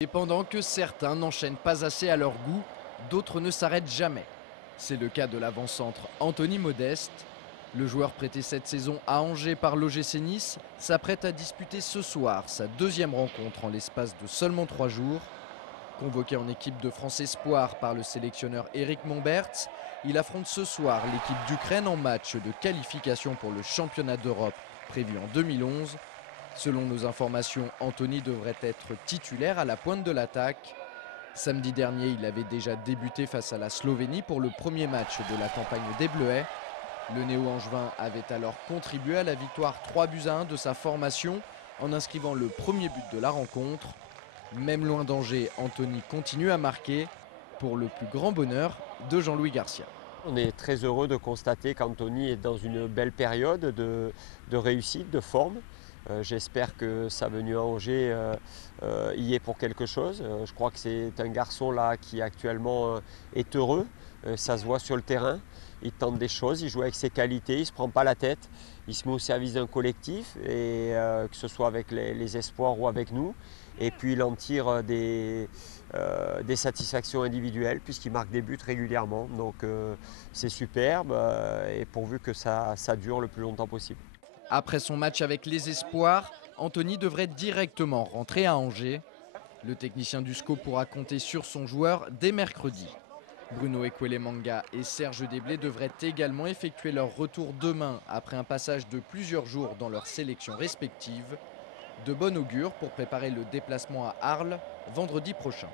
Et pendant que certains n'enchaînent pas assez à leur goût, d'autres ne s'arrêtent jamais. C'est le cas de l'avant-centre Anthony Modeste. Le joueur prêté cette saison à Angers par l'OGC Nice s'apprête à disputer ce soir sa deuxième rencontre en l'espace de seulement 3 jours. Convoqué en équipe de France Espoir par le sélectionneur Éric Momberts, il affronte ce soir l'équipe d'Ukraine en match de qualification pour le championnat d'Europe prévu en 2011. Selon nos informations, Anthony devrait être titulaire à la pointe de l'attaque. Samedi dernier, il avait déjà débuté face à la Slovénie pour le premier match de la campagne des Bleuets. Le néo-angevin avait alors contribué à la victoire 3-1 de sa formation en inscrivant le premier but de la rencontre. Même loin d'Angers, Anthony continue à marquer pour le plus grand bonheur de Jean-Louis Garcia. On est très heureux de constater qu'Anthony est dans une belle période de réussite, de forme. J'espère que sa venue à Angers y est pour quelque chose. Je crois que c'est un garçon là qui actuellement est heureux. Ça se voit sur le terrain. Il tente des choses, il joue avec ses qualités, il ne se prend pas la tête. Il se met au service d'un collectif, et que ce soit avec les espoirs ou avec nous. Et puis il en tire des satisfactions individuelles puisqu'il marque des buts régulièrement. Donc c'est superbe, et pourvu que ça dure le plus longtemps possible. Après son match avec les Espoirs, Anthony devrait directement rentrer à Angers. Le technicien du SCO pourra compter sur son joueur dès mercredi. Bruno Ekwelemanga et Serge Desblés devraient également effectuer leur retour demain après un passage de plusieurs jours dans leurs sélections respectives. De bon augure pour préparer le déplacement à Arles vendredi prochain.